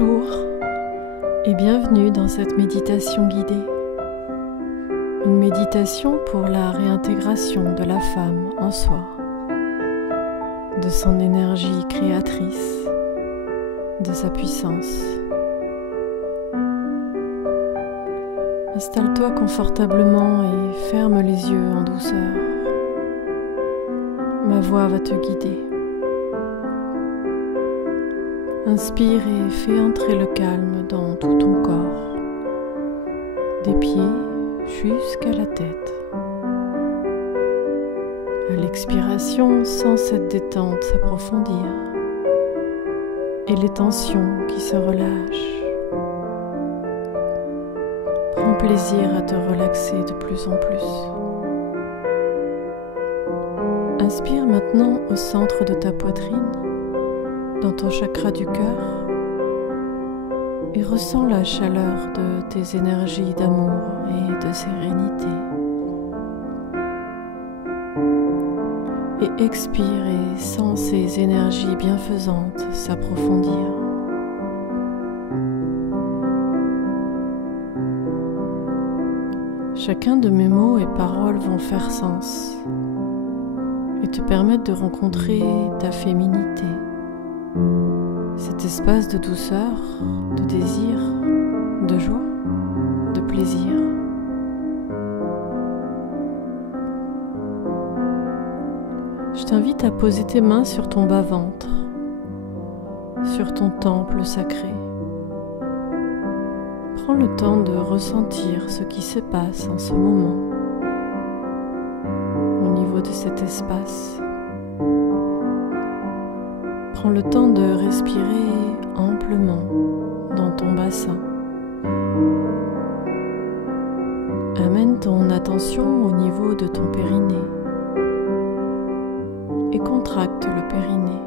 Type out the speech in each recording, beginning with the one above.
Bonjour et bienvenue dans cette méditation guidée. Une méditation pour la réintégration de la femme en soi, de son énergie créatrice, de sa puissance. Installe-toi confortablement et ferme les yeux en douceur. Ma voix va te guider. Inspire et fais entrer le calme dans tout ton corps, des pieds jusqu'à la tête. À l'expiration, sens cette détente s'approfondir et les tensions qui se relâchent. Prends plaisir à te relaxer de plus en plus. Inspire maintenant au centre de ta poitrine, dans ton chakra du cœur, et ressens la chaleur de tes énergies d'amour et de sérénité. Et expire et sens ces énergies bienfaisantes s'approfondir. Chacun de mes mots et paroles vont faire sens et te permettre de rencontrer ta féminité. Cet espace de douceur, de désir, de joie, de plaisir. Je t'invite à poser tes mains sur ton bas-ventre, sur ton temple sacré. Prends le temps de ressentir ce qui se passe en ce moment, au niveau de cet espace. Prends le temps de respirer amplement dans ton bassin. Amène ton attention au niveau de ton périnée et contracte le périnée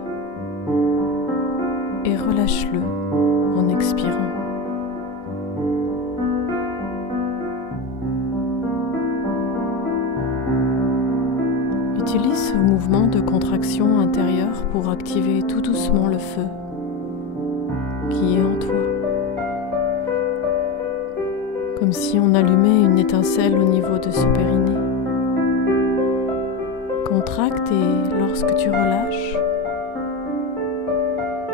et relâche-le en expirant. Utilise ce mouvement de contraction intérieure pour activer tout doucement le feu qui est en toi. Comme si on allumait une étincelle au niveau de ce périnée. Contracte et lorsque tu relâches,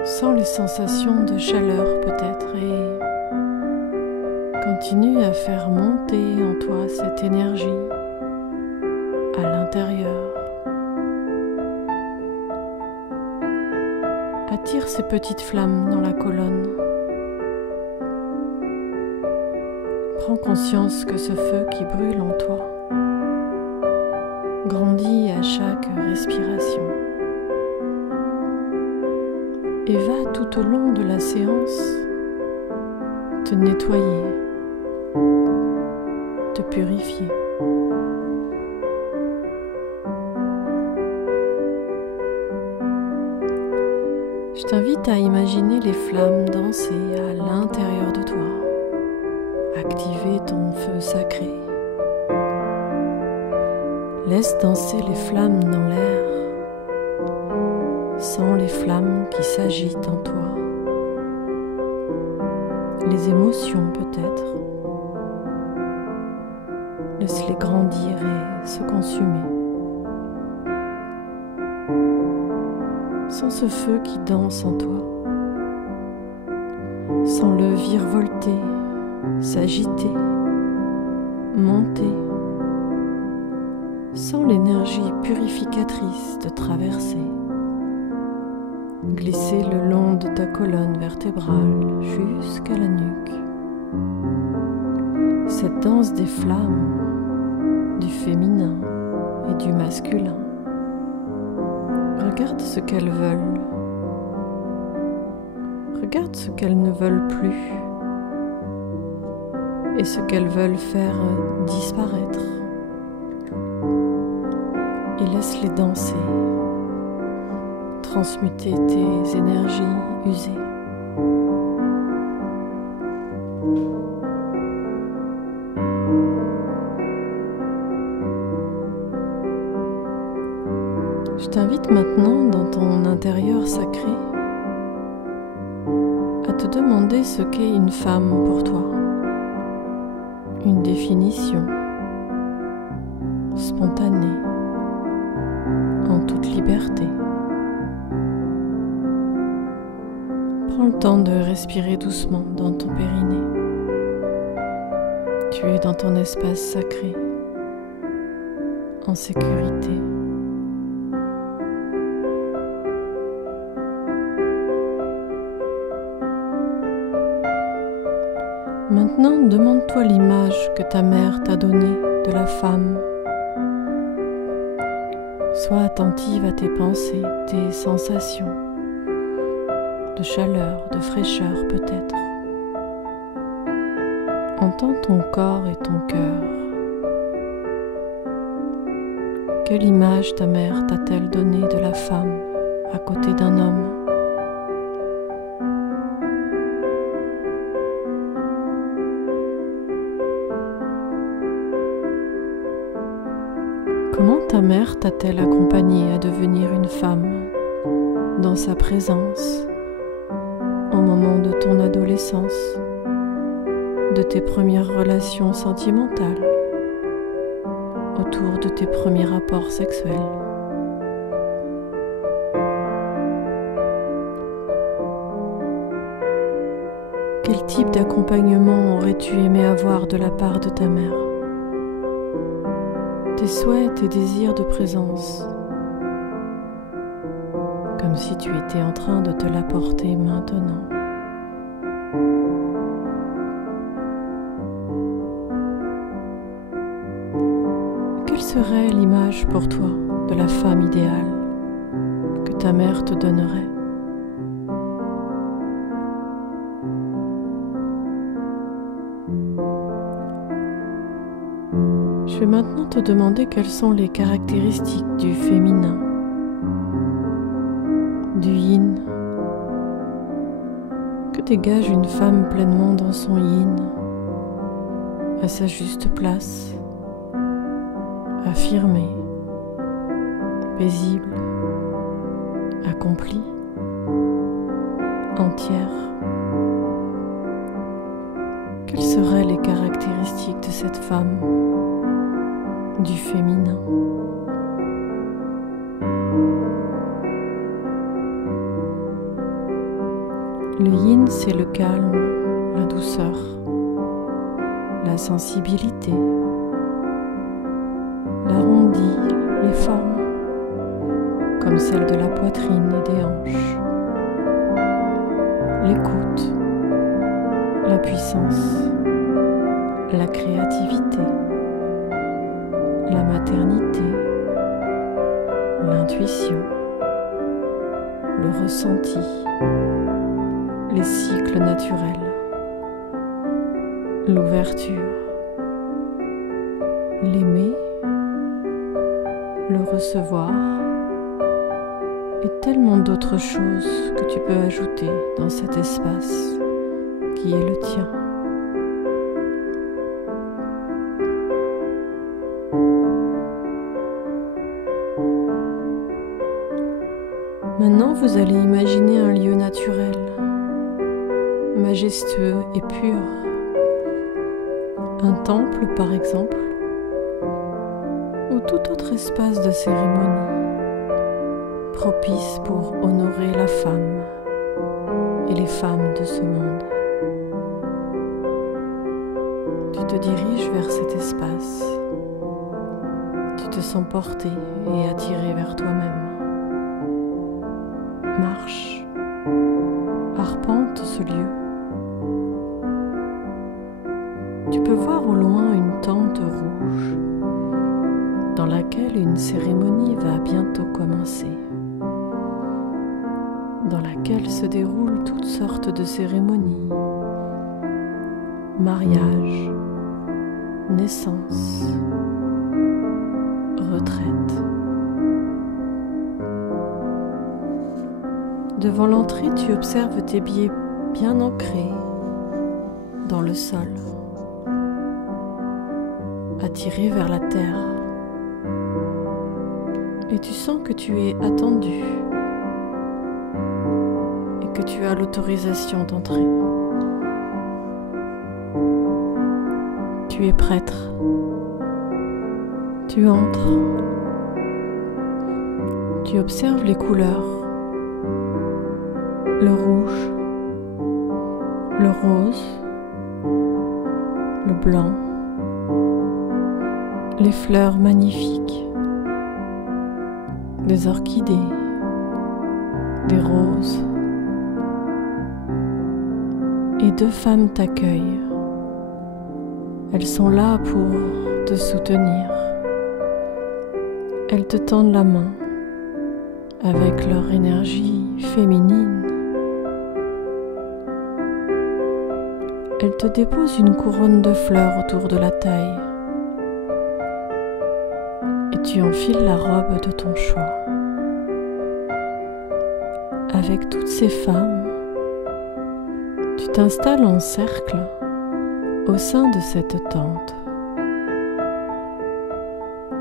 sens les sensations de chaleur peut-être et continue à faire monter en toi cette énergie à l'intérieur. Attire ces petites flammes dans la colonne. Prends conscience que ce feu qui brûle en toi grandit à chaque respiration. Et va tout au long de la séance te nettoyer, te purifier. Je t'invite à imaginer les flammes danser à l'intérieur de toi, activer ton feu sacré. Laisse danser les flammes dans l'air, sens les flammes qui s'agitent en toi, les émotions peut-être. Laisse-les grandir et se consumer. Sens ce feu qui danse en toi. Sens-le virevolter, s'agiter, monter. Sens l'énergie purificatrice de traverser, glisser le long de ta colonne vertébrale jusqu'à la nuque. Cette danse des flammes, du féminin et du masculin. Regarde ce qu'elles veulent. Regarde ce qu'elles ne veulent plus et ce qu'elles veulent faire disparaître. Et laisse-les danser, transmuter tes énergies usées. Je t'invite maintenant dans ton intérieur sacré à te demander ce qu'est une femme pour toi. Une définition spontanée, en toute liberté. Prends le temps de respirer doucement dans ton périnée. Tu es dans ton espace sacré, en sécurité. Maintenant, demande-toi l'image que ta mère t'a donnée de la femme. Sois attentive à tes pensées, tes sensations, de chaleur, de fraîcheur peut-être. Entends ton corps et ton cœur. Quelle image ta mère t'a-t-elle donnée de la femme à côté d'un homme ? Comment ta mère t'a-t-elle accompagnée à devenir une femme dans sa présence au moment de ton adolescence, de tes premières relations sentimentales, autour de tes premiers rapports sexuels? Quel type d'accompagnement aurais-tu aimé avoir de la part de ta mère ? Tes souhaits, tes désirs de présence, comme si tu étais en train de te l'apporter maintenant. Quelle serait l'image pour toi de la femme idéale que ta mère te donnerait ? Je vais maintenant te demander quelles sont les caractéristiques du féminin, du yin. Que dégage une femme pleinement dans son yin, à sa juste place, affirmée, paisible, accomplie, entière. Quelles seraient les caractéristiques de cette femme du féminin? Le yin, c'est le calme, la douceur, la sensibilité, l'arrondi, les formes, comme celle de la poitrine et des hanches, l'écoute, la puissance, la créativité, la maternité, l'intuition, le ressenti, les cycles naturels, l'ouverture, l'aimer, le recevoir et tellement d'autres choses que tu peux ajouter dans cet espace qui est le tien. Maintenant, vous allez imaginer un lieu naturel, majestueux et pur. Un temple, par exemple, ou tout autre espace de cérémonie, propice pour honorer la femme et les femmes de ce monde. Tu te diriges vers cet espace. Tu te sens porté et attiré vers toi-même. Marche, arpente ce lieu. Tu peux voir au loin une tente rouge dans laquelle une cérémonie va bientôt commencer, dans laquelle se déroulent toutes sortes de cérémonies, mariage, naissance, retraite. Devant l'entrée, tu observes tes pieds bien ancrés dans le sol, attirés vers la terre. Et tu sens que tu es attendu et que tu as l'autorisation d'entrer. Tu es prêtre. Tu entres. Tu observes les couleurs. Le rouge, le rose, le blanc, les fleurs magnifiques, des orchidées, des roses. Et deux femmes t'accueillent. Elles sont là pour te soutenir. Elles te tendent la main avec leur énergie féminine. Elles te déposent une couronne de fleurs autour de la taille et tu enfiles la robe de ton choix. Avec toutes ces femmes, tu t'installes en cercle au sein de cette tente.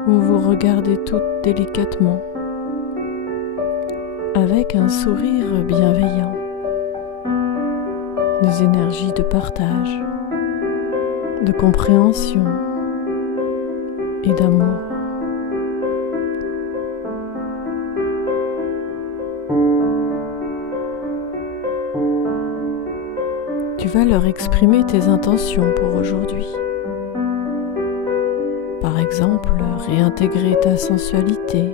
Vous vous regardez toutes délicatement, avec un sourire bienveillant, des énergies de partage, de compréhension et d'amour. Tu vas leur exprimer tes intentions pour aujourd'hui. Par exemple, réintégrer ta sensualité,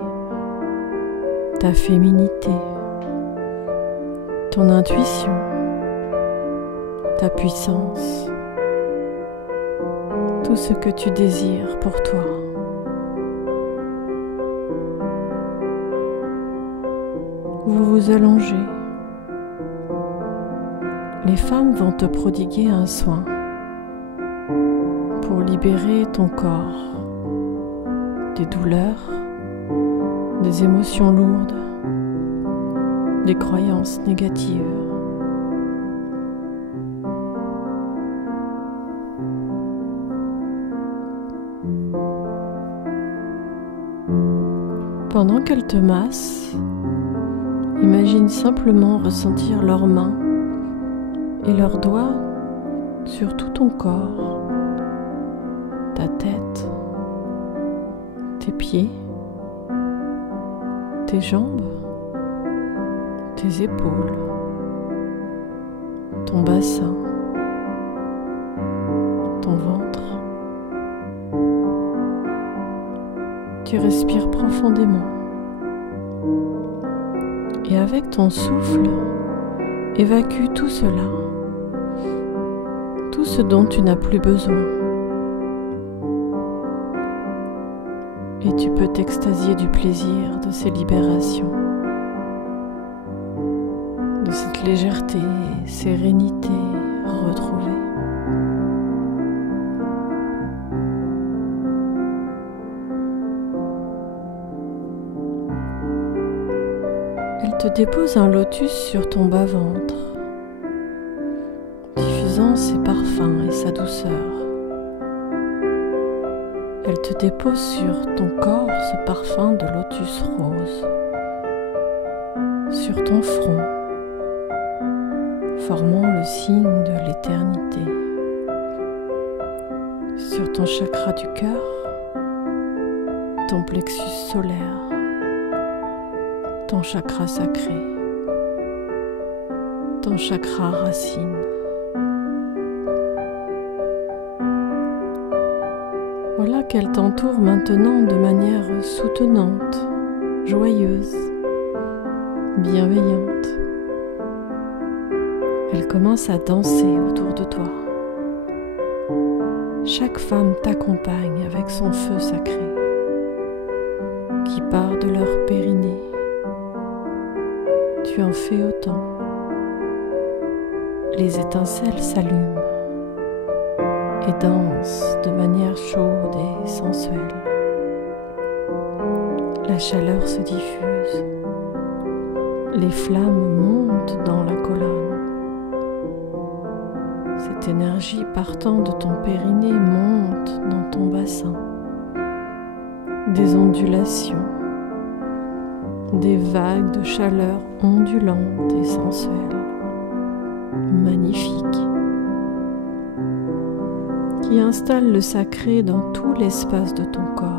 ta féminité, ton intuition, ta puissance, tout ce que tu désires pour toi. Vous vous allongez. Les femmes vont te prodiguer un soin pour libérer ton corps des douleurs, des émotions lourdes, des croyances négatives. Pendant qu'elles te massent, imagine simplement ressentir leurs mains et leurs doigts sur tout ton corps, ta tête, tes pieds, tes jambes, tes épaules, ton bassin, ton ventre. Tu respires profondément et avec ton souffle, évacue tout cela, tout ce dont tu n'as plus besoin. Et tu peux t'extasier du plaisir de ces libérations, de cette légèreté et sérénité retrouvée. Elle te dépose un lotus sur ton bas-ventre, diffusant ses parfums et sa douceur. Elle te dépose sur ton corps ce parfum de lotus rose, sur ton front, formant le signe de l'éternité, sur ton chakra du cœur, ton plexus solaire, ton chakra sacré, ton chakra racine. Voilà qu'elle t'entoure maintenant de manière soutenante, joyeuse, bienveillante. Elle commence à danser autour de toi. Chaque femme t'accompagne avec son feu sacré qui part de leur périnée. Tu en fais autant. Les étincelles s'allument et dansent de manière chaude et sensuelle. La chaleur se diffuse. Les flammes montent dans la colonne. Cette énergie partant de ton périnée monte dans ton bassin. Des ondulations, des vagues de chaleur ondulantes et sensuelles. magnifique qui installe le sacré dans tout l'espace de ton corps.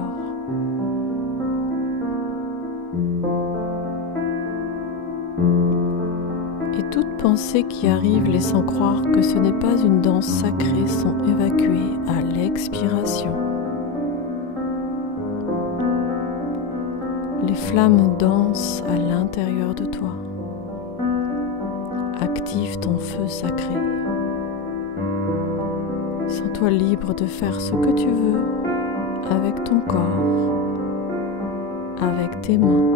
Et toute pensée qui arrive laissant croire que ce n'est pas une danse sacrée sont évacuées à l'expiration. Les flammes dansent à l'intérieur de toi. Active ton feu sacré. Sens-toi libre de faire ce que tu veux avec ton corps, avec tes mains,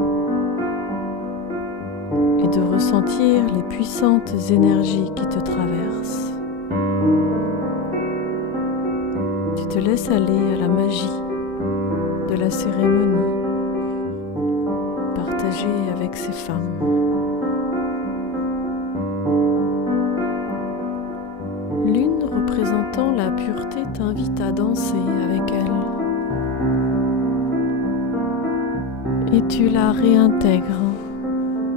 et de ressentir les puissantes énergies qui te traversent. Tu te laisses aller à la magie de la cérémonie partagée avec ces femmes. L'une représentant la pureté t'invite à danser avec elle et tu la réintègres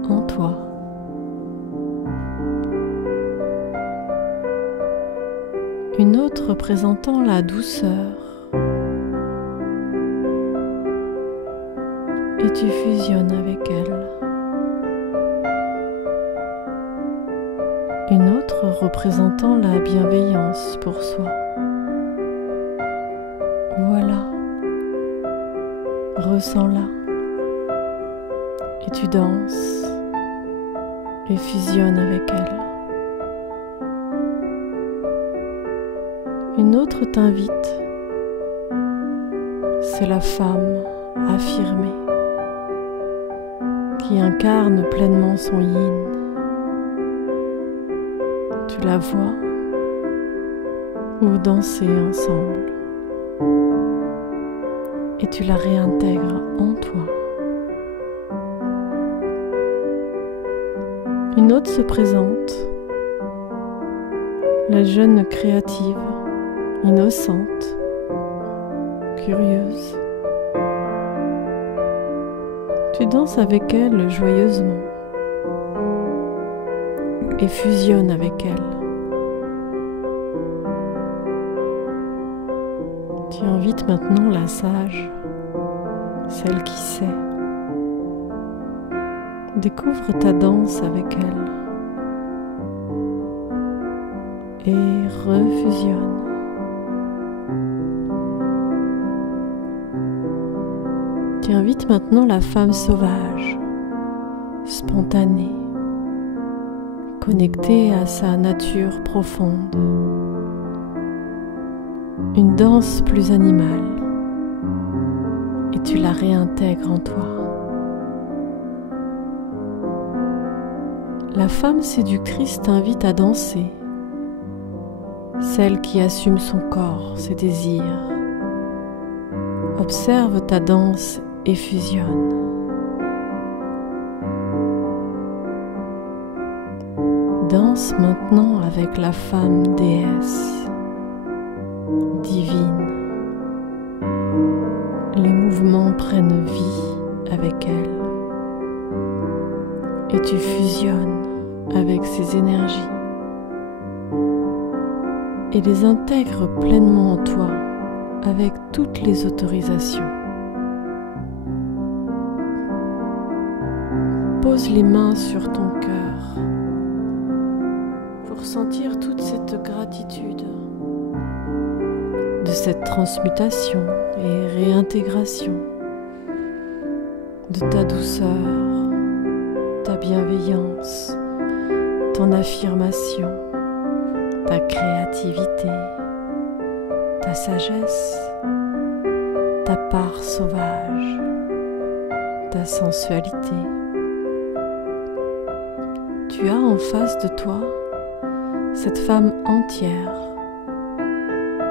en toi. Une autre représentant la douceur et tu fusionnes avec elle. Une autre représentant la bienveillance pour soi. Voilà, ressens-la et tu danses et fusionnes avec elle. Une autre t'invite, c'est la femme affirmée qui incarne pleinement son yin. Tu la vois, vous dansez ensemble et tu la réintègres en toi. Une autre se présente, la jeune créative, innocente, curieuse. Tu danses avec elle joyeusement et fusionne avec elle. Tu invites maintenant la sage, celle qui sait. Découvre ta danse avec elle et refusionne. Tu invites maintenant la femme sauvage, spontanée, connectée à sa nature profonde. Une danse plus animale et tu la réintègres en toi. La femme séductrice t'invite à danser, celle qui assume son corps, ses désirs. Observe ta danse et fusionne. Danse maintenant avec la femme déesse, divine. Les mouvements prennent vie avec elle et tu fusionnes avec ses énergies et les intègres pleinement en toi avec toutes les autorisations. Pose les mains sur ton cœur pour sentir toute cette gratitude de cette transmutation et réintégration de ta douceur, ta bienveillance, ton affirmation, ta créativité, ta sagesse, ta part sauvage, ta sensualité. Tu as en face de toi cette femme entière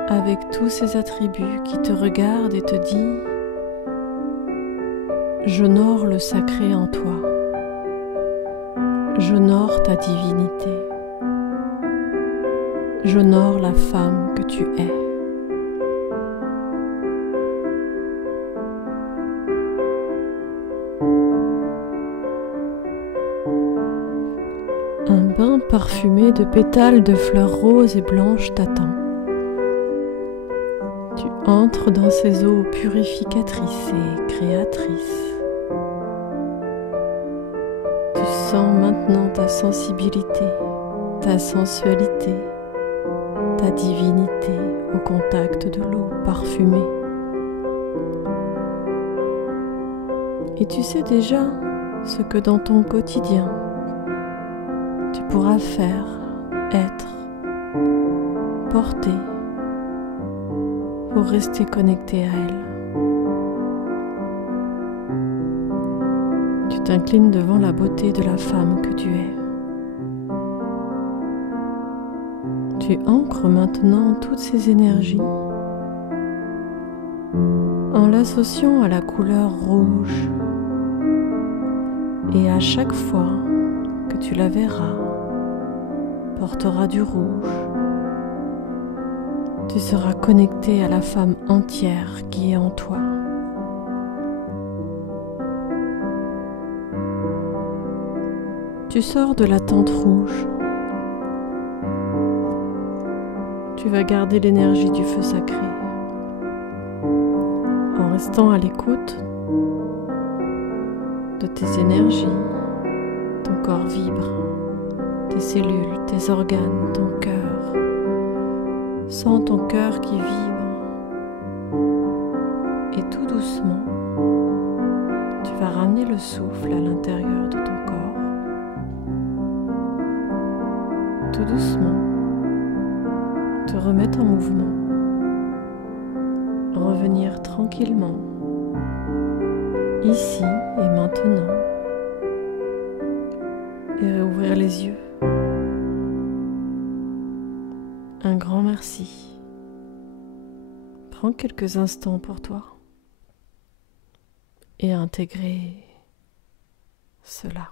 avec tous ses attributs qui te regarde et te dit « J'honore le sacré en toi, j'honore ta divinité, j'honore la femme que tu es. » Un bain parfumé de pétales de fleurs roses et blanches t'attend. Tu entres dans ces eaux purificatrices et créatrices. Tu sens maintenant ta sensibilité, ta sensualité, ta divinité au contact de l'eau parfumée. Et tu sais déjà ce que dans ton quotidien, tu pourras faire, être, porter pour rester connecté à elle. Tu t'inclines devant la beauté de la femme que tu es. Tu ancres maintenant toutes ces énergies en l'associant à la couleur rouge. Et à chaque fois que tu la verras, portera du rouge. Tu seras connecté à la femme entière qui est en toi. Tu sors de la tente rouge. Tu vas garder l'énergie du feu sacré en restant à l'écoute de tes énergies. Ton corps vibre, tes cellules, tes organes, ton cœur. Sens ton cœur qui vibre. Et tout doucement, tu vas ramener le souffle à l'intérieur de ton corps. Tout doucement, te remettre en mouvement. Revenir tranquillement, ici et maintenant, et réouvrir les yeux. Un grand merci. Prends quelques instants pour toi et intégrer cela.